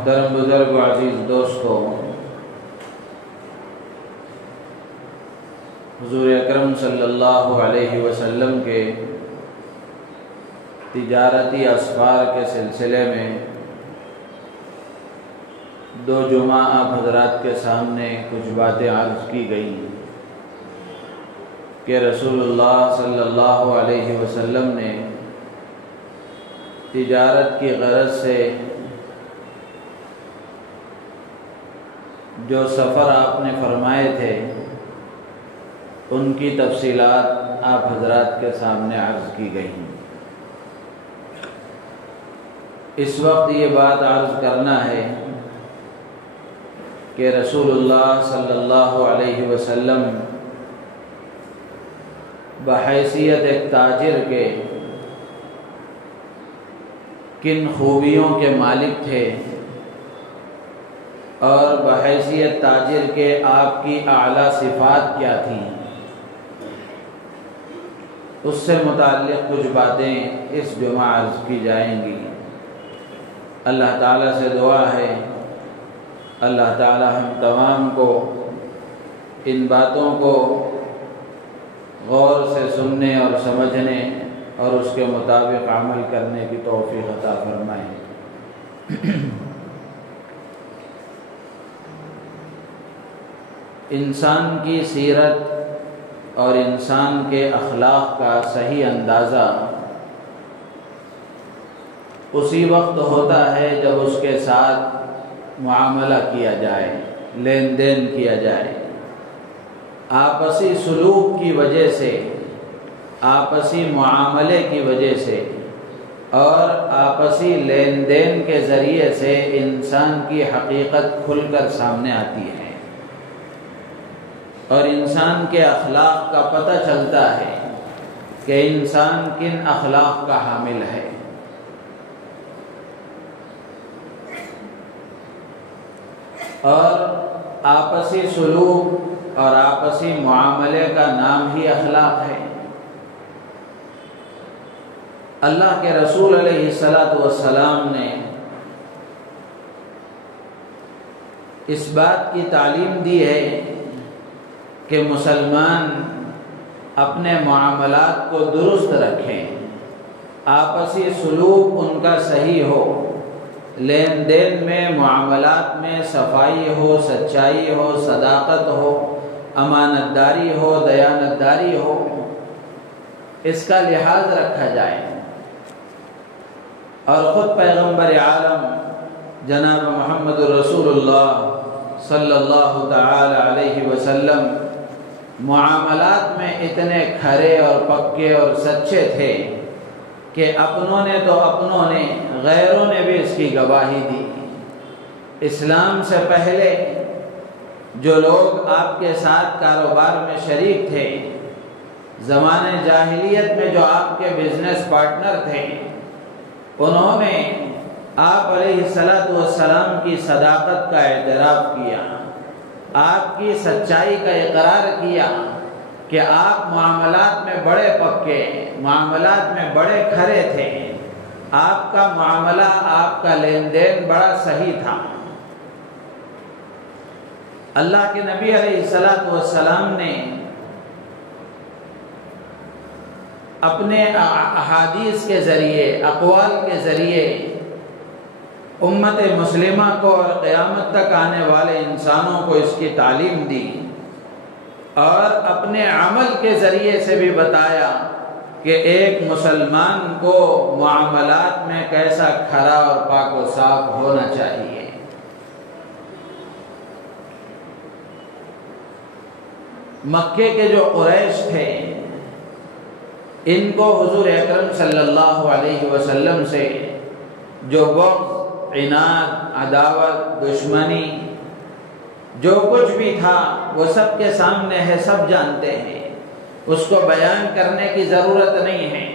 محترم بزرگ و عزیز دوستو، حضور اکرم صلی اللہ علیہ وسلم کے تجارتی اسفار کے سلسلے میں دو جمعہ آپ حضرات کے سامنے کچھ باتیں عرض کی گئیں کہ رسول اللہ صلی اللہ علیہ وسلم نے تجارت کی غرض سے جو سفر آپ نے فرمائے تھے ان کی تفصیلات آپ حضرات کے سامنے عرض کی گئی۔ اس وقت یہ بات عرض کرنا ہے کہ رسول اللہ صلی اللہ علیہ وسلم بحیثیت ایک تاجر کے کن خوبیوں کے مالک تھے اور بحیثیت تاجر کے آپ کی اعلیٰ صفات کیا تھیں، اس سے متعلق کچھ باتیں اس جمعہ عرض کی جائیں گی۔ اللہ تعالیٰ سے دعا ہے اللہ تعالیٰ ہم تمام کو ان باتوں کو غور سے سننے اور سمجھنے اور اس کے مطابق عمل کرنے کی توفیق عطا فرمائے۔ انسان کی سیرت اور انسان کے اخلاق کا صحیح اندازہ اسی وقت ہوتا ہے جب اس کے ساتھ معاملہ کیا جائے، لین دین کیا جائے۔ آپسی سلوک کی وجہ سے، آپسی معاملے کی وجہ سے اور آپسی لین دین کے ذریعے سے انسان کی حقیقت کھل کر سامنے آتی ہے اور انسان کے اخلاق کا پتہ چلتا ہے کہ انسان کن اخلاق کا حامل ہے۔ اور آپسی سلوک اور آپسی معاملے کا نام ہی اخلاق ہے۔ اللہ کے رسول علیہ السلام نے اس بات کی تعلیم دی ہے کہ مسلمان اپنے معاملات کو درست رکھیں، آپسی سلوک ان کا صحیح ہو، لین دین میں معاملات میں صفائی ہو، سچائی ہو، صداقت ہو، امانت داری ہو، دیانت داری ہو، اس کا لحاظ رکھا جائے۔ اور خود پیغمبر عالم جناب محمد رسول اللہ صلی اللہ تعالی علیہ وسلم معاملات میں اتنے کھرے اور پکے اور سچے تھے کہ اپنوں نے تو اپنوں نے، غیروں نے بھی اس کی گواہی دی۔ اسلام سے پہلے جو لوگ آپ کے ساتھ کاروبار میں شریک تھے، زمانے جاہلیت میں جو آپ کے بزنس پارٹنر تھے، انہوں نے آپ علیہ السلام کی صداقت کا اعتراف کیا، آپ کی سچائی کا اقرار کیا کہ آپ معاملات میں بڑے پکے، معاملات میں بڑے کھرے تھے، آپ کا معاملہ، آپ کا لین دین بڑا صحیح تھا۔ اللہ کے نبی علیہ السلام نے اپنے احادیث کے ذریعے، اقوال کے ذریعے امت مسلمہ کو اور قیامت تک آنے والے انسانوں کو اس کی تعلیم دی اور اپنے عمل کے ذریعے سے بھی بتایا کہ ایک مسلمان کو معاملات میں کیسا کھرا اور پاک و صاف ہونا چاہیے۔ مکے کے جو قریش تھے، ان کو حضور اکرم صلی اللہ علیہ وسلم سے جو بغض، عناد، عداوت، دشمنی، جو کچھ بھی تھا وہ سب کے سامنے ہے، سب جانتے ہیں، اس کو بیان کرنے کی ضرورت نہیں ہے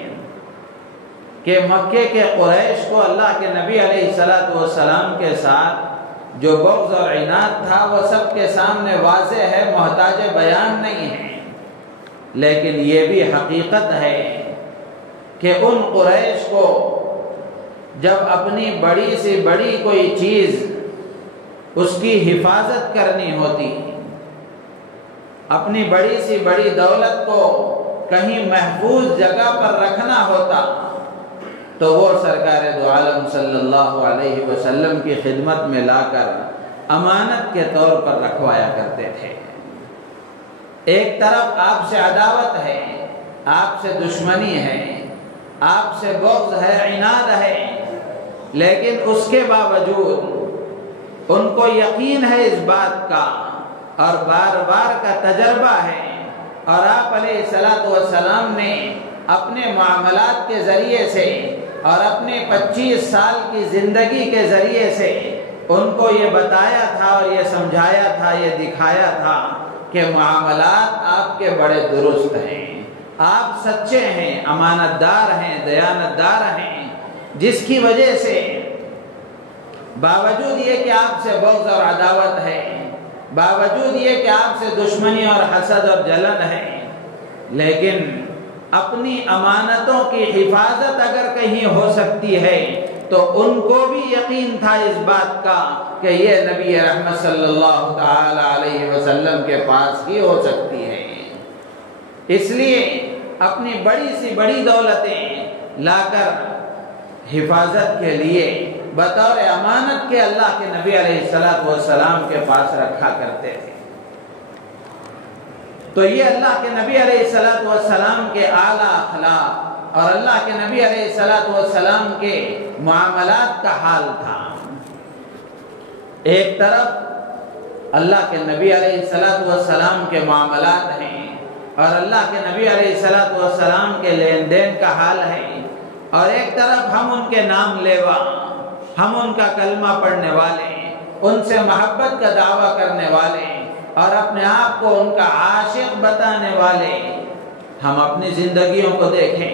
کہ مکے کے قریش کو اللہ کے نبی علیہ السلام کے ساتھ جو بغض اور عناد تھا وہ سب کے سامنے واضح ہے، محتاج بیان نہیں ہے۔ لیکن یہ بھی حقیقت ہے کہ ان قریش کو جب اپنی بڑی سے بڑی کوئی چیز اس کی حفاظت کرنی ہوتی، اپنی بڑی سی بڑی دولت کو کہیں محفوظ جگہ پر رکھنا ہوتا تو وہ سرکار دو عالم صلی اللہ علیہ وسلم کی خدمت میں لا کر امانت کے طور پر رکھوایا کرتے تھے۔ ایک طرف آپ سے عداوت ہے، آپ سے دشمنی ہے، آپ سے بغض ہے، عناد ہے، لیکن اس کے باوجود ان کو یقین ہے اس بات کا اور بار بار کا تجربہ ہے، اور آپ علیہ الصلوۃ والسلام نے اپنے معاملات کے ذریعے سے اور اپنے 25 سال کی زندگی کے ذریعے سے ان کو یہ بتایا تھا اور یہ سمجھایا تھا، یہ دکھایا تھا کہ معاملات آپ کے بڑے درست ہیں، آپ سچے ہیں، امانت دار ہیں، دیانت دار ہیں، جس کی وجہ سے باوجود یہ کہ آپ سے بغض اور عداوت ہے، باوجود یہ کہ آپ سے دشمنی اور حسد اور جلن ہے، لیکن اپنی امانتوں کی حفاظت اگر کہیں ہو سکتی ہے تو ان کو بھی یقین تھا اس بات کا کہ یہ نبی رحمت صلی اللہ تعالی علیہ وسلم کے پاس ہی ہو سکتی ہے۔ اس لیے اپنی بڑی سی بڑی دولتیں لا کر حفاظت کے لیے بطور امانت کے اللہ کے نبی علیہ الصلوۃ والسلام کے پاس رکھا کرتے تھے۔ تو یہ اللہ کے نبی علیہ الصلوۃ والسلام کے اعلیٰ اخلاق اور اللہ کے نبی علیہ الصلوۃ والسلام کے معاملات کا حال تھا۔ ایک طرف اللہ کے نبی علیہ الصلوۃ والسلام کے معاملات ہیں اور اللہ کے نبی علیہ الصلوۃ والسلام کے لین دین کا حال ہے، اور ایک طرف ہم ان کے نام لیوا، ہم ان کا کلمہ پڑھنے والے، ان سے محبت کا دعویٰ کرنے والے اور اپنے آپ کو ان کا عاشق بتانے والے، ہم اپنی زندگیوں کو دیکھیں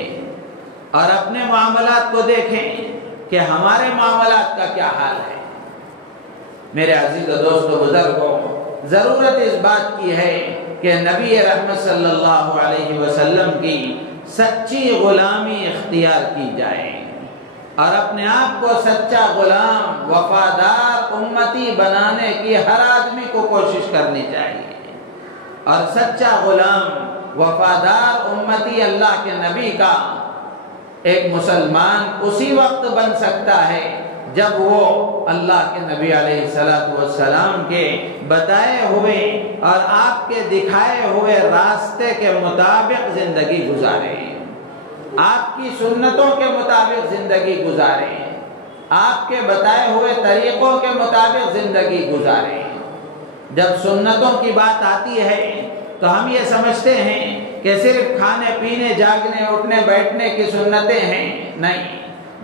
اور اپنے معاملات کو دیکھیں کہ ہمارے معاملات کا کیا حال ہے۔ میرے عزیز و دوست و بزرگوں، ضرورت اس بات کی ہے کہ نبی رحمت صلی اللہ علیہ وسلم کی سچی غلامی اختیار کی جائے اور اپنے آپ کو سچا غلام، وفادار امتی بنانے کی ہر آدمی کو کوشش کرنی چاہیے، اور سچا غلام، وفادار امتی اللہ کے نبی کا ایک مسلمان اسی وقت بن سکتا ہے جب وہ اللہ کے نبی علیہ الصلوۃ والسلام کے بتائے ہوئے اور آپ کے دکھائے ہوئے راستے کے مطابق زندگی گزارے، آپ کی سنتوں کے مطابق زندگی گزارے، آپ کے بتائے ہوئے طریقوں کے مطابق زندگی گزارے۔ جب سنتوں کی بات آتی ہے تو ہم یہ سمجھتے ہیں کہ صرف کھانے پینے، جاگنے، اٹھنے بیٹھنے کی سنتیں ہیں، نہیں،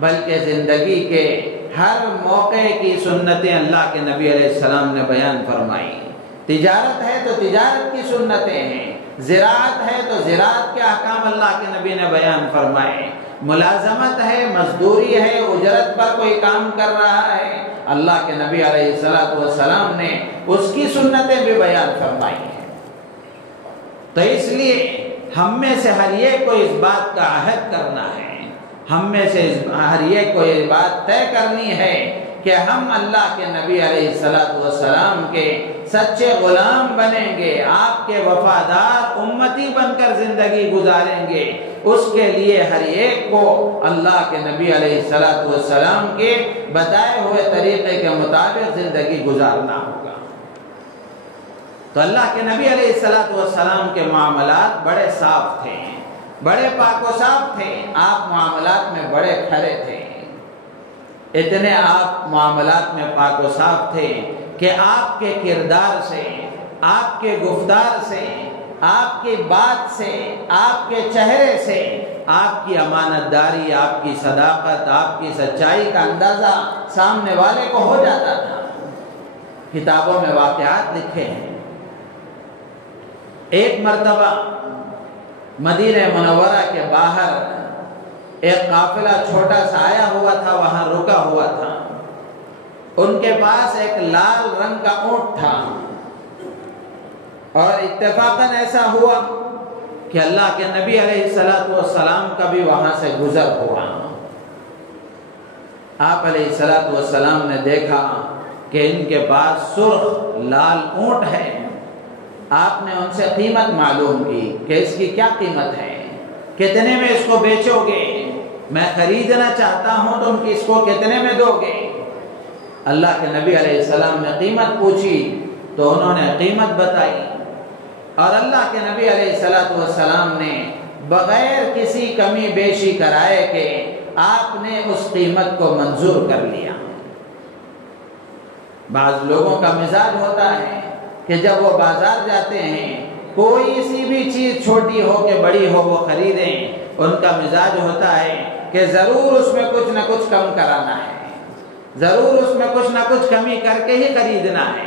بلکہ زندگی کے ہر موقع کی سنتیں اللہ کے نبی علیہ السلام نے بیان فرمائی۔ تجارت ہے تو تجارت کی سنتیں ہیں، زراعت ہے تو زراعت کے احکام اللہ کے نبی نے بیان فرمائے، ملازمت ہے، مزدوری ہے، اجرت پر کوئی کام کر رہا ہے، اللہ کے نبی علیہ الصلوۃ والسلام نے اس کی سنتیں بھی بیان فرمائی ہیں۔ تو اس لیے ہم میں سے ہر ایک کو اس بات کا عہد کرنا ہے، ہم میں سے ہر ایک کو یہ بات طے کرنی ہے کہ ہم اللہ کے نبی علیہ الصلوۃ والسلام کے سچے غلام بنیں گے، آپ کے وفادار امتی بن کر زندگی گزاریں گے۔ اس کے لیے ہر ایک کو اللہ کے نبی علیہ الصلوۃ والسلام کے بتائے ہوئے طریقے کے مطابق زندگی گزارنا ہوگا۔ تو اللہ کے نبی علیہ الصلوۃ والسلام کے معاملات بڑے صاف تھے، بڑے پاک و صاف تھے، آپ معاملات میں بڑے کھرے تھے، اتنے آپ معاملات میں پاک و صاف تھے کہ آپ کے کردار سے، آپ کے گفتار سے، آپ کی بات سے، آپ کے چہرے سے آپ کی امانت داری، آپ کی صداقت، آپ کی سچائی کا اندازہ سامنے والے کو ہو جاتا تھا۔ کتابوں میں واقعات لکھے ہیں، ایک مرتبہ مدینہ منورہ کے باہر ایک قافلہ چھوٹا سا آیا ہوا تھا، وہاں رکا ہوا تھا، ان کے پاس ایک لال رنگ کا اونٹ تھا، اور اتفاقاً ایسا ہوا کہ اللہ کے نبی علیہ الصلوۃ والسلام کا بھی وہاں سے گزر ہوا۔ آپ علیہ الصلوۃ والسلام نے دیکھا کہ ان کے پاس سرخ لال اونٹ ہے، آپ نے ان سے قیمت معلوم کی کہ اس کی کیا قیمت ہے، کتنے میں اس کو بیچو گے، میں خریدنا چاہتا ہوں تو اس کو کتنے میں دو گے؟ اللہ کے نبی علیہ السلام نے قیمت پوچھی تو انہوں نے قیمت بتائی، اور اللہ کے نبی علیہ السلام نے بغیر کسی کمی بیشی کرائے کہ آپ نے اس قیمت کو منظور کر لیا۔ بعض لوگوں کا مزاج ہوتا ہے کہ جب وہ بازار جاتے ہیں کوئی سی بھی چیز چھوٹی ہو کہ بڑی ہو وہ خریدیں، ان کا مزاج ہوتا ہے کہ ضرور اس میں کچھ نہ کچھ کم کرانا ہے، ضرور اس میں کچھ نہ کچھ کمی کر کے ہی خریدنا ہے۔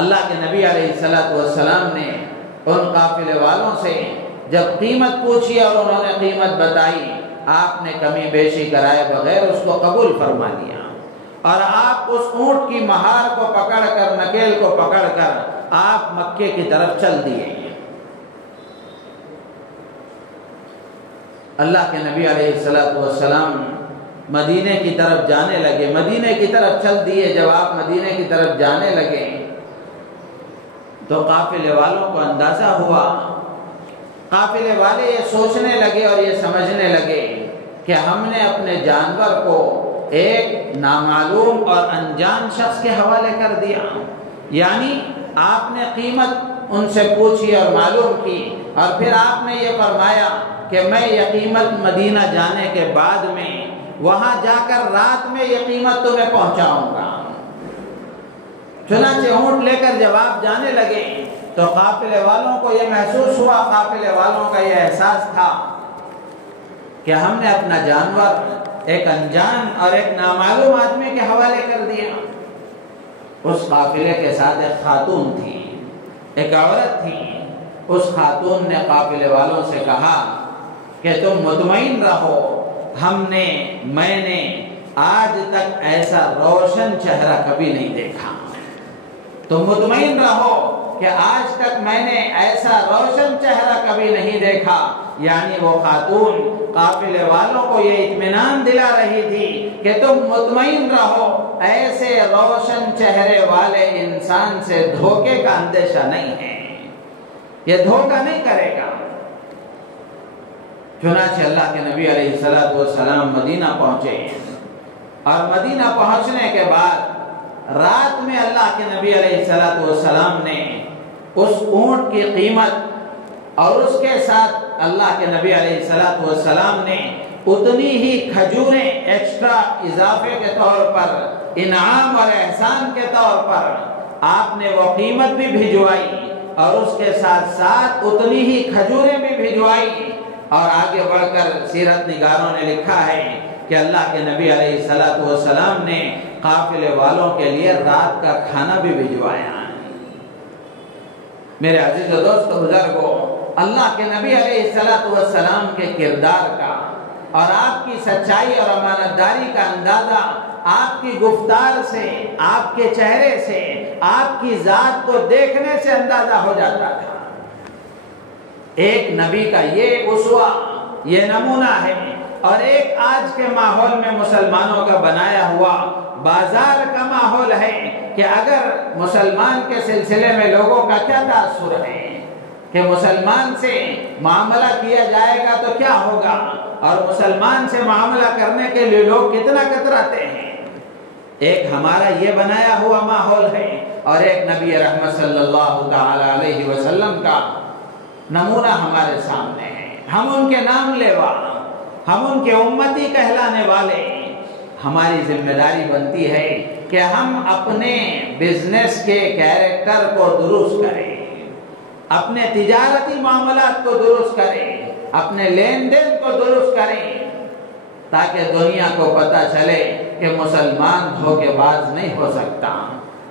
اللہ کے نبی علیہ السلام نے ان قافلے والوں سے جب قیمت پوچھی اور انہوں نے قیمت بتائی، آپ نے کمی بیشی کرائے بغیر اس کو قبول فرما لیا، اور آپ اس اونٹ کی مہار کو پکڑ کر، نکیل کو پکڑ کر آپ مکے کی طرف چل دیے۔ اللہ کے نبی علیہ السلام مدینے کی طرف جانے لگے، مدینے کی طرف چل دیے۔ جب آپ مدینے کی طرف جانے لگے تو قافلے والوں کو اندازہ ہوا، قافلے والے یہ سوچنے لگے اور یہ سمجھنے لگے کہ ہم نے اپنے جانور کو ایک نامعلوم اور انجان شخص کے حوالے کر دیا، یعنی آپ نے قیمت ان سے پوچھی اور معلوم کی، اور پھر آپ نے یہ فرمایا کہ میں یہ قیمت مدینہ جانے کے بعد میں وہاں جا کر رات میں یہ قیمت تمہیں پہنچاؤں گا۔ چنانچہ اونٹ لے کر جب آپ جانے لگے تو قافلے والوں کو یہ محسوس ہوا، قافلے والوں کا یہ احساس تھا کہ ہم نے اپنا جانور ایک انجان اور ایک نامعلوم آدمی کے حوالے کر دیا۔ اس قافلے کے ساتھ ایک خاتون تھی، ایک عورت تھی۔ اس خاتون نے قافلے والوں سے کہا کہ تم مطمئن رہو، میں نے آج تک ایسا روشن چہرہ کبھی نہیں دیکھا۔ تم مطمئن رہو کہ آج تک میں نے ایسا روشن چہرہ کبھی نہیں دیکھا، یعنی وہ خاتون قافلے والوں کو یہ اطمینان دلا رہی تھی کہ تم مطمئن رہو، ایسے روشن چہرے والے انسان سے دھوکے کا اندیشہ نہیں ہے، یہ دھوکہ نہیں کرے گا۔ چنانچہ اللہ کے نبی علیہ السلام مدینہ پہنچے، اور مدینہ پہنچنے کے بعد رات میں اللہ کے نبی علیہ السلام نے اس اونٹ کی قیمت اور اس کے ساتھ اللہ کے نبی علیہ السلام نے اتنی ہی کھجوریں ایکسٹرا اضافے کے طور پر، انعام اور احسان کے طور پر آپ نے وہ قیمت بھی بھجوائی، اور اس کے ساتھ ساتھ اتنی ہی کھجوریں بھی بھجوائی۔ اور آگے بڑھ کر سیرت نگاروں نے لکھا ہے کہ اللہ کے نبی علیہ السلام نے قافلے والوں کے لیے رات کا کھانا بھی بھجوایا۔ میرے عزیز و دوست بزرگوں، اللہ کے نبی علیہ السلام کے کردار کا اور آپ کی سچائی اور امانت داری کا اندازہ آپ کی گفتار سے، آپ کے چہرے سے، آپ کی ذات کو دیکھنے سے اندازہ ہو جاتا تھا۔ ایک نبی کا یہ اسوہ، یہ نمونہ ہے، اور ایک آج کے ماحول میں مسلمانوں کا بنایا ہوا بازار کا ماحول ہے کہ اگر مسلمان کے سلسلے میں لوگوں کا کیا تاثر ہے کہ مسلمان سے معاملہ کیا جائے گا تو کیا ہوگا، اور مسلمان سے معاملہ کرنے کے لیے لوگ کتنا کتراتے ہیں۔ ایک ہمارا یہ بنایا ہوا ماحول ہے، اور ایک نبی رحمت صلی اللہ تعالی علیہ وسلم کا نمونہ ہمارے سامنے ہے۔ ہم ان کے نام لیوا، ہم ان کے امتی کہلانے والے، ہماری ذمہ داری بنتی ہے کہ ہم اپنے بزنس کے کیریکٹر کو درست کریں، اپنے تجارتی معاملات کو درست کریں، اپنے لین دین کو درست کریں، تاکہ دنیا کو پتہ چلے کہ مسلمان دھوکے باز نہیں ہو سکتا،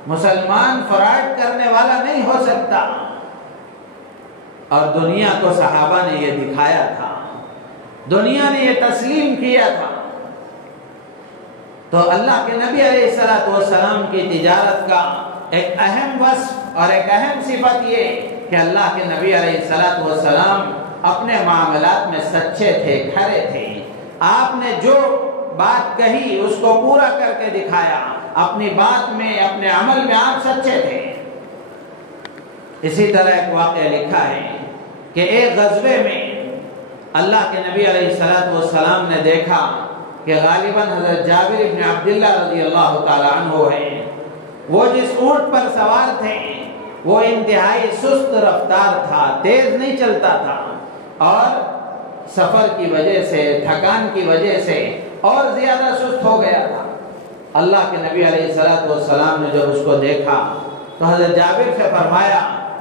مسلمان فراڈ کرنے والا نہیں ہو سکتا۔ اور دنیا کو صحابہ نے یہ دکھایا تھا، دنیا نے یہ تسلیم کیا تھا۔ تو اللہ کے نبی علیہ السلام کی تجارت کا ایک اہم وصف اور ایک اہم صفت یہ کہ اللہ کے نبی علیہ السلام اپنے معاملات میں سچے تھے، کھرے تھے۔ آپ نے جو بات کہی اس کو پورا کر کے دکھایا، اپنی بات میں اپنے عمل میں آپ سچے تھے۔ اسی طرح ایک واقعہ لکھا ہے کہ ایک غزوے میں اللہ کے نبی علیہ السلام نے دیکھا کہ غالباً حضرت جابر بن عبداللہ رضی اللہ تعالی عنہ ہے، وہ جس اونٹ پر سوار تھے وہ انتہائی سست رفتار تھا، تیز نہیں چلتا تھا، اور سفر کی وجہ سے، تھکان کی وجہ سے اور زیادہ سست ہو گیا تھا۔ اللہ کے نبی علیہ السلام نے جب اس کو دیکھا تو حضرت جابر سے فرمایا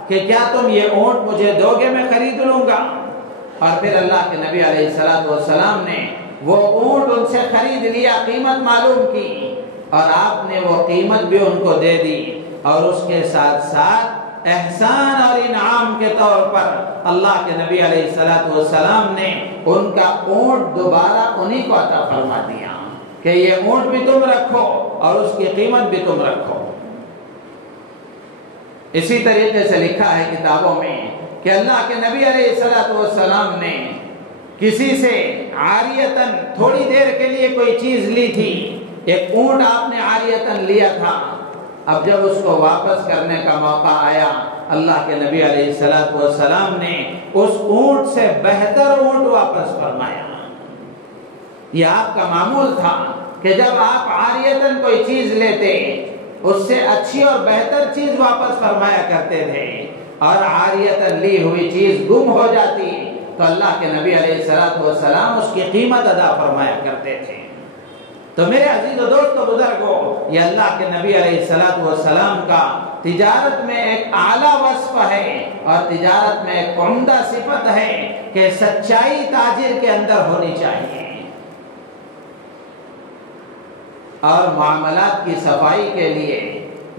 کہ کیا تم یہ اونٹ مجھے دو گے، میں خرید لوں گا۔ اور پھر اللہ کے نبی علیہ السلام نے وہ اونٹ ان سے خرید لیا، قیمت معلوم کی، اور آپ نے وہ قیمت بھی ان کو دے دی، اور اس کے ساتھ ساتھ احسان اور انعام کے طور پر اللہ کے نبی علیہ السلام نے ان کا اونٹ دوبارہ انہی کو عطا فرما دیا کہ یہ اونٹ بھی تم رکھو اور اس کی قیمت بھی تم رکھو۔ اسی طریقے سے لکھا ہے کتابوں میں کہ اللہ کے نبی علیہ السلام نے کسی سے عاریتاً تھوڑی دیر کے لیے کوئی چیز لی تھی، ایک اونٹ آپ نے عاریتاً لیا تھا، اب جب اس کو واپس کرنے کا موقع آیا اللہ کے نبی علیہ السلام نے اس اونٹ سے بہتر اونٹ واپس فرمایا۔ یہ آپ کا معمول تھا کہ جب آپ عاریتاً کوئی چیز لیتے اس سے اچھی اور بہتر چیز واپس فرمایا کرتے تھے، اور عاریتاً لی ہوئی چیز گم ہو جاتی تو اللہ کے نبی علیہ السلام اس کی قیمت ادا فرمایا کرتے تھے۔ تو میرے عزیز و دوست و بزرگوں، یہ اللہ کے نبی علیہ السلام کا تجارت میں ایک اعلیٰ وصف ہے اور تجارت میں ایک عمدہ صفت ہے کہ سچائی تاجر کے اندر ہونی چاہیے، اور معاملات کی صفائی کے لیے،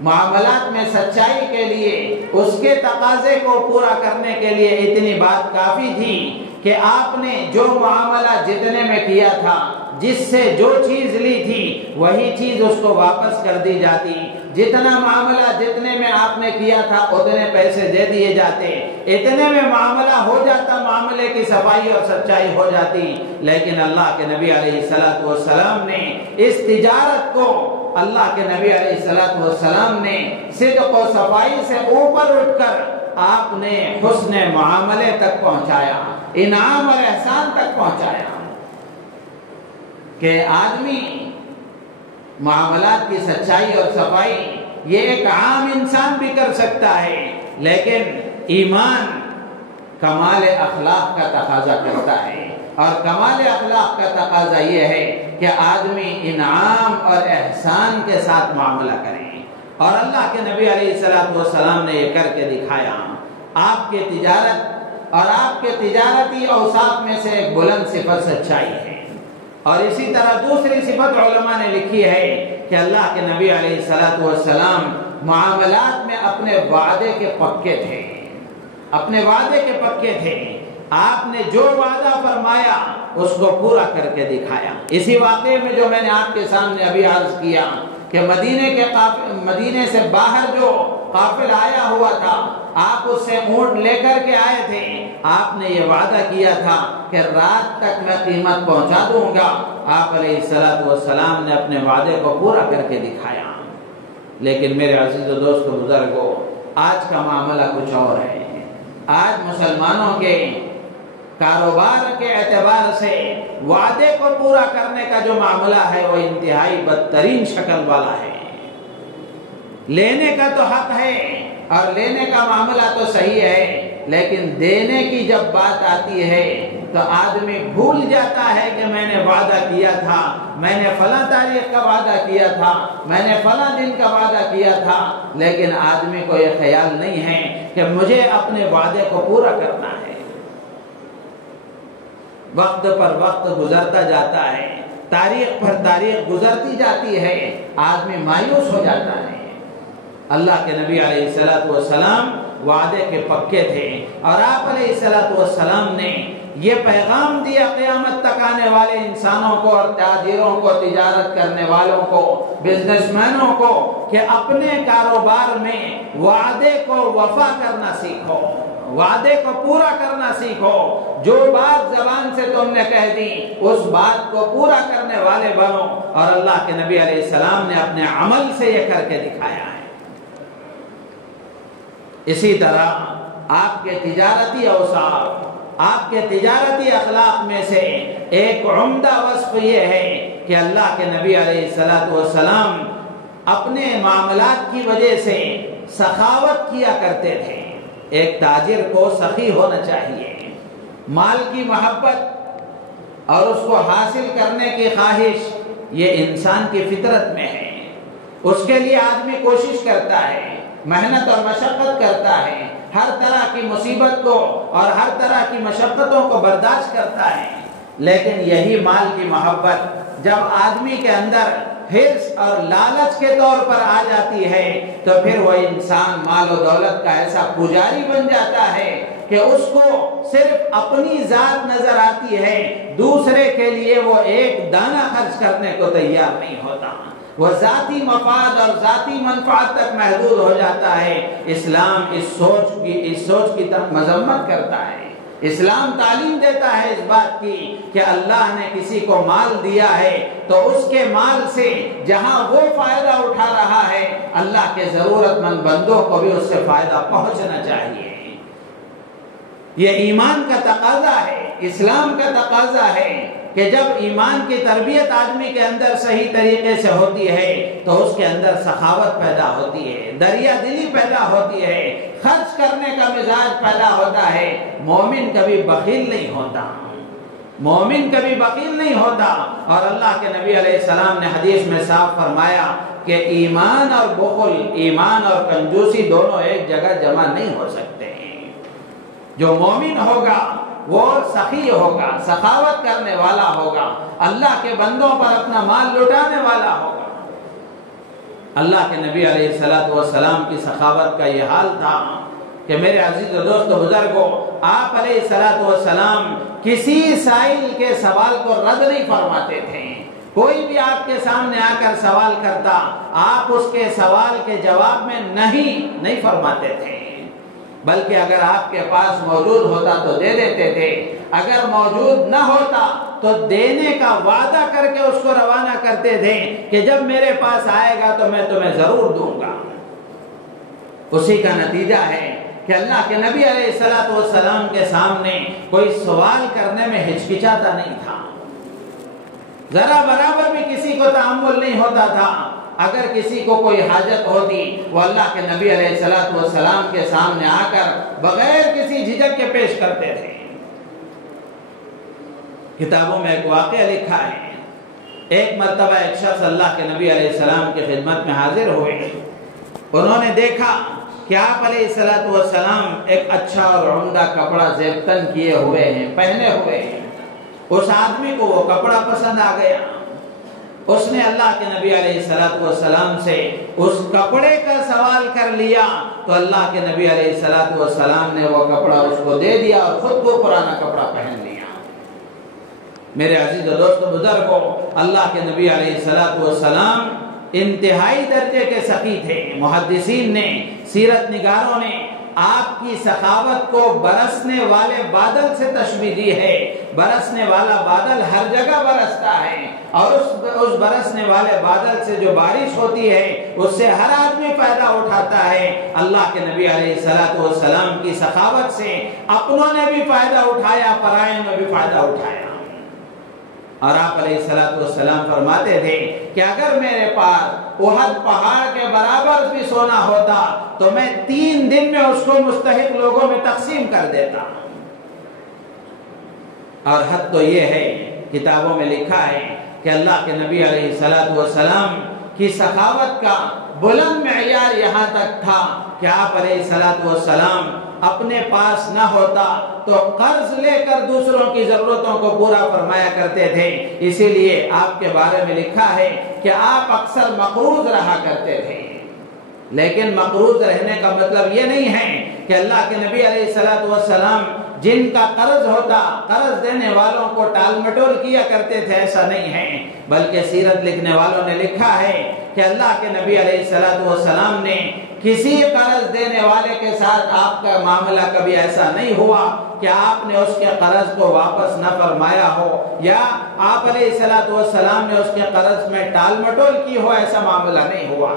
معاملات میں سچائی کے لیے، اس کے تقاضے کو پورا کرنے کے لیے اتنی بات کافی تھی کہ آپ نے جو معاملہ جتنے میں کیا تھا، جس سے جو چیز لی تھی وہی چیز اس کو واپس کر دی جاتی، جتنا معاملہ جتنے میں آپ نے کیا تھا اتنے پیسے دے دیے جاتے، اتنے میں معاملہ ہو جاتا، معاملے کی صفائی اور سچائی ہو جاتی۔ لیکن اللہ کے نبی علیہ السلام نے اس تجارت کو، اللہ کے نبی علیہ السلام نے صدق و صفائی سے اوپر اٹھ کر آپ نے حسن معاملے تک پہنچایا، انعام اور احسان تک پہنچایا کہ آدمی معاملات کی سچائی اور صفائی یہ ایک عام انسان بھی کر سکتا ہے، لیکن ایمان کمال اخلاق کا تقاضا کرتا ہے، اور کمال اخلاق کا تقاضا یہ ہے کہ آدمی انعام اور احسان کے ساتھ معاملہ کرے، اور اللہ کے نبی علیہ السلام نے یہ کر کے دکھایا۔ آپ کے تجارت اور آپ کے تجارتی اوصاف میں سے ایک بلند صفت سچائی ہے، اور اسی طرح دوسری صفت علماء نے لکھی ہے کہ اللہ کے نبی علیہ السلام معاملات میں اپنے وعدے کے پکے تھے، اپنے وعدے کے پکے تھے، آپ نے جو وعدہ فرمایا اس کو پورا کر کے دکھایا۔ اسی واقعے میں جو میں نے آپ کے سامنے ابھی عرض کیا کہ مدینے سے باہر جو قافلہ آیا ہوا تھا، آپ اس سے اونٹ لے کر کے آئے تھے، آپ نے یہ وعدہ کیا تھا کہ رات تک میں قیمت پہنچا دوں گا۔ آپ علیہ السلام نے اپنے وعدے کو پورا کر کے دکھایا۔ لیکن میرے عزیز و دوست و بزرگوں، آج کا معاملہ کچھ اور ہے۔ آج مسلمانوں کے کاروبار کے اعتبار سے وعدے کو پورا کرنے کا جو معاملہ ہے وہ انتہائی بدترین شکل والا ہے۔ لینے کا تو حق ہے اور لینے کا معاملہ تو صحیح ہے، لیکن دینے کی جب بات آتی ہے تو آدمی بھول جاتا ہے کہ میں نے وعدہ کیا تھا، میں نے فلاں تاریخ کا وعدہ کیا تھا، میں نے فلاں دن کا وعدہ کیا تھا، لیکن آدمی کو یہ خیال نہیں ہے کہ مجھے اپنے وعدے کو پورا کرنا ہے۔ وقت پر وقت گزرتا جاتا ہے، تاریخ پر تاریخ گزرتی جاتی ہے، آدمی مایوس ہو جاتا ہے۔ اللہ کے نبی علیہ السلام وعدے کے پکے تھے، اور آپ علیہ السلام نے یہ پیغام دیا قیامت تک آنے والے انسانوں کو اور تاجروں کو، تجارت کرنے والوں کو، بزنس مینوں کو کہ اپنے کاروبار میں وعدے کو وفا کرنا سیکھو، وعدے کو پورا کرنا سیکھو، جو بات زبان سے تم نے کہہ دی اس بات کو پورا کرنے والے بنو، اور اللہ کے نبی علیہ السلام نے اپنے عمل سے یہ کر کے دکھایا ہے۔ اسی طرح آپ کے تجارتی اوصاف، آپ کے تجارتی اخلاق میں سے ایک عمدہ وصف یہ ہے کہ اللہ کے نبی علیہ السلام اپنے معاملات کی وجہ سے سخاوت کیا کرتے تھے۔ ایک تاجر کو سخی ہونا چاہیے، مال کی محبت اور اس کو حاصل کرنے کی خواہش یہ انسان کی فطرت میں ہے۔ اس کے لیے آدمی کوشش کرتا ہے، محنت اور مشقت کرتا ہے، ہر طرح کی مصیبت کو اور ہر طرح کی مشقتوں کو برداشت کرتا ہے، لیکن یہی مال کی محبت جب آدمی کے اندر حرص اور لالچ کے طور پر آ جاتی ہے تو پھر وہ انسان مال و دولت کا ایسا پجاری بن جاتا ہے کہ اس کو صرف اپنی ذات نظر آتی ہے، دوسرے کے لیے وہ ایک دانہ خرچ کرنے کو تیار نہیں ہوتا، وہ ذاتی مفاد اور ذاتی منفعت تک محدود ہو جاتا ہے۔ اسلام اس سوچ کی طرف مذمت کرتا ہے۔ اسلام تعلیم دیتا ہے اس بات کی کہ اللہ نے کسی کو مال دیا ہے تو اس کے مال سے جہاں وہ فائدہ اٹھا رہا ہے اللہ کے ضرورت مند بندوں کو بھی اس سے فائدہ پہنچنا چاہیے۔ یہ ایمان کا تقاضا ہے، اسلام کا تقاضا ہے کہ جب ایمان کی تربیت آدمی کے اندر صحیح طریقے سے ہوتی ہے تو اس کے اندر سخاوت پیدا ہوتی ہے، دریا دلی پیدا ہوتی ہے، خرچ کرنے کا مزاج پیدا ہوتا ہے۔ مومن کبھی بخیل نہیں ہوتا، مومن کبھی بخیل نہیں ہوتا، اور اللہ کے نبی علیہ السلام نے حدیث میں صاف فرمایا کہ ایمان اور بخل، ایمان اور کنجوسی دونوں ایک جگہ جمع نہیں ہو سکتے ہیں۔ جو مومن ہوگا وہ سخی ہوگا، سخاوت کرنے والا ہوگا، اللہ کے بندوں پر اپنا مال لٹانے والا ہوگا۔ اللہ کے نبی علیہ السلام کی سخاوت کا یہ حال تھا کہ میرے عزیز و دوست و بزرگوں، آپ علیہ السلام کسی سائل کے سوال کو رد نہیں فرماتے تھے۔ کوئی بھی آپ کے سامنے آ کر سوال کرتا، آپ اس کے سوال کے جواب میں نہیں فرماتے تھے، بلکہ اگر آپ کے پاس موجود ہوتا تو دے دیتے تھے، اگر موجود نہ ہوتا تو دینے کا وعدہ کر کے اس کو روانہ کرتے تھے کہ جب میرے پاس آئے گا تو میں تمہیں ضرور دوں گا۔ اسی کا نتیجہ ہے کہ اللہ کے نبی علیہ السلام کے سامنے کوئی سوال کرنے میں ہچکچاتا نہیں تھا، ذرا برابر بھی کسی کو تحمل نہیں ہوتا تھا۔ اگر کسی کو کوئی حاجت ہوتی وہ اللہ کے نبی علیہ السلام کے سامنے آ کر بغیر کسی جھجک کے پیش کرتے تھے۔ کتابوں میں ایک واقعہ لکھا ہے، ایک مرتبہ ایک شخص اللہ کے نبی علیہ السلام کی خدمت میں حاضر ہوئے، انہوں نے دیکھا کہ آپ علیہ السلام ایک اچھا اور عمدہ کپڑا زیبتن کیے ہوئے ہیں، پہنے ہوئے ہیں۔ اس آدمی کو وہ کپڑا پسند آ گیا، اس نے اللہ کے نبی علیہ السلام سے اس کپڑے کا سوال کر لیا تو اللہ کے نبی علیہ السلام نے وہ کپڑا اس کو دے دیا اور خود کو پرانا کپڑا پہن لیا۔ میرے عزیز و دوست و بزرگوں، اللہ کے نبی علیہ السلام انتہائی درجے کے سخی تھے۔ محدثین نے، سیرت نگاروں نے آپ کی سخاوت کو برسنے والے بادل سے تشبیہ دی ہے۔ برسنے والا بادل ہر جگہ برستا ہے، اور اس برسنے والے بادل سے جو بارش ہوتی ہے اس سے ہر آدمی فائدہ اٹھاتا ہے۔ اللہ کے نبی علیہ السلام کی سخاوت سے اپنوں نے بھی فائدہ اٹھایا، پرائوں نے بھی فائدہ اٹھایا۔ اور آپ علیہ السلام فرماتے تھے کہ اگر میرے پاس احد پہاڑ کے برابر بھی سونا ہوتا تو میں 3 دن میں اس کو مستحق لوگوں میں تقسیم کر دیتا۔ اور حد تو یہ ہے، کتابوں میں لکھا ہے کہ اللہ کے نبی علیہ السلام کی سخاوت کا بلند معیار یہاں تک تھا کہ آپ علیہ السلام اپنے پاس نہ ہوتا تو قرض لے کر دوسروں کی ضرورتوں کو پورا فرمایا کرتے تھے۔ اسی لیے آپ کے بارے میں لکھا ہے کہ آپ اکثر مقروض رہا کرتے تھے، لیکن مقروض رہنے کا مطلب یہ نہیں ہے کہ اللہ کے نبی علیہ السلام جن کا قرض ہوتا قرض دینے والوں کو ٹال مٹول کیا کرتے تھے، ایسا نہیں ہے، بلکہ سیرت لکھنے والوں نے لکھا ہے کہ اللہ کے نبی علیہ السلام نے کسی قرض دینے والے کے ساتھ آپ کا معاملہ کبھی ایسا نہیں ہوا کہ آپ نے اس کے قرض کو واپس نہ فرمایا ہو، یا آپ علیہ السلام نے اس کے قرض میں ٹال مٹول کی ہو، ایسا معاملہ نہیں ہوا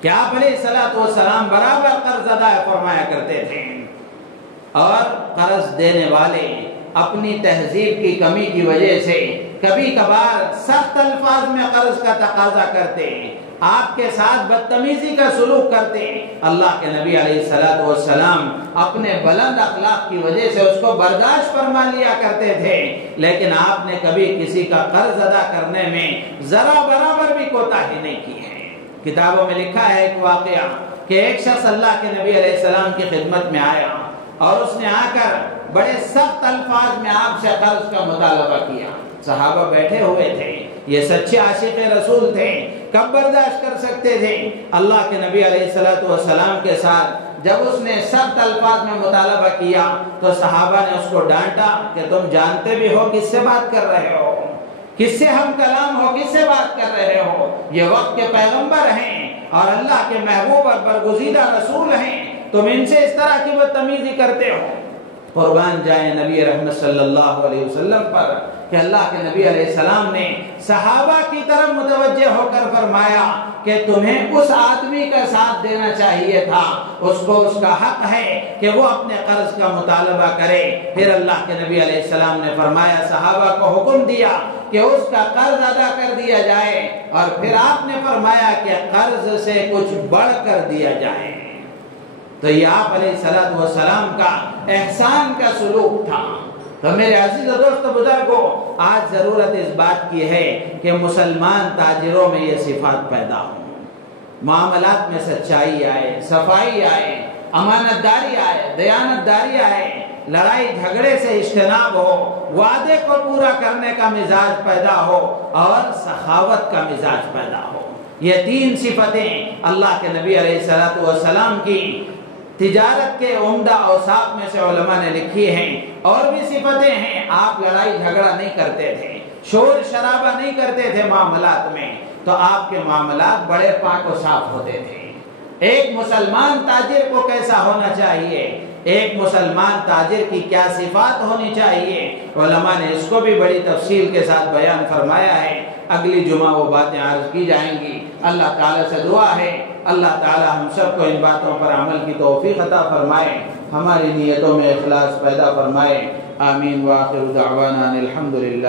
کہ آپ علیہ السلام برابر قرض ادا فرمایا کرتے تھے۔ اور قرض دینے والے اپنی تہذیب کی کمی کی وجہ سے کبھی کبھار سخت الفاظ میں قرض کا تقاضا کرتے، آپ کے ساتھ بدتمیزی کا سلوک کرتے۔ اللہ کے نبی علیہ السلام اپنے بلند اخلاق کی وجہ سے اس کو برداشت فرما لیا کرتے تھے، لیکن آپ نے کبھی کسی کا قرض ادا کرنے میں ذرا برابر بھی کوتاہی نہیں کی ہے۔ کتابوں میں لکھا ہے ایک واقعہ کہ ایک شخص اللہ کے نبی علیہ السلام کی خدمت میں آیا اور اس نے آ کر بڑے سخت الفاظ میں آپ سے قرض کا مطالبہ کیا۔ صحابہ بیٹھے ہوئے تھے، یہ سچے عاشق رسول تھے، کب برداشت کر سکتے تھے؟ اللہ کے نبی علیہ السلام کے ساتھ جب اس نے سخت الفاظ میں مطالبہ کیا تو صحابہ نے اس کو ڈانٹا کہ تم جانتے بھی ہو کس سے بات کر رہے ہو، کس سے ہم کلام ہو، کس سے بات کر رہے ہو؟ یہ وقت کے پیغمبر ہیں اور اللہ کے محبوب اور برگزیدہ رسول ہیں، تم ان سے اس طرح کی بدتمیزی کرتے ہو۔ قربان جائیں نبی رحمت صلی اللہ علیہ وسلم پر کہ اللہ کے نبی علیہ السلام نے صحابہ کی طرف متوجہ ہو کر فرمایا کہ تمہیں اس آدمی کا ساتھ دینا چاہیے تھا، اس کو اس کا حق ہے کہ وہ اپنے قرض کا مطالبہ کرے۔ پھر اللہ کے نبی علیہ السلام نے فرمایا، صحابہ کو حکم دیا کہ اس کا قرض ادا کر دیا جائے، اور پھر آپ نے فرمایا کہ قرض سے کچھ بڑھ کر دیا جائے۔ تو یہ آپ علیہ السلام کا احسان کا سلوک تھا۔ تو میرے عزیز و دوست بزرگوں، آج ضرورت اس بات کی ہے کہ مسلمان تاجروں میں یہ صفات پیدا ہوں، معاملات میں سچائی آئے، صفائی آئے، امانت داری آئے، دیانت داری آئے، لڑائی جھگڑے سے اجتناب ہو، وعدے کو پورا کرنے کا مزاج پیدا ہو، اور سخاوت کا مزاج پیدا ہو۔ یہ تین صفتیں اللہ کے نبی علیہ السلام کی تجارت کے عمدہ اوصاف میں سے علماء نے لکھی ہیں۔ اور بھی صفتیں ہیں، آپ لڑائی جھگڑا نہیں کرتے تھے، شور شرابہ نہیں کرتے تھے معاملات میں، تو آپ کے معاملات بڑے پاک و صاف ہوتے تھے۔ ایک مسلمان تاجر کو کیسا ہونا چاہیے، ایک مسلمان تاجر کی کیا صفات ہونی چاہیے، علماء نے اس کو بھی بڑی تفصیل کے ساتھ بیان فرمایا ہے۔ اگلی جمعہ وہ باتیں عرض کی جائیں گی۔ اللہ تعالیٰ سے دعا ہے اللہ تعالیٰ ہم سب کو ان باتوں پر عمل کی توفیق عطا فرمائے، ہماری نیتوں میں اخلاص پیدا فرمائے۔ آمین۔ وآخر دعوانا الحمدللہ۔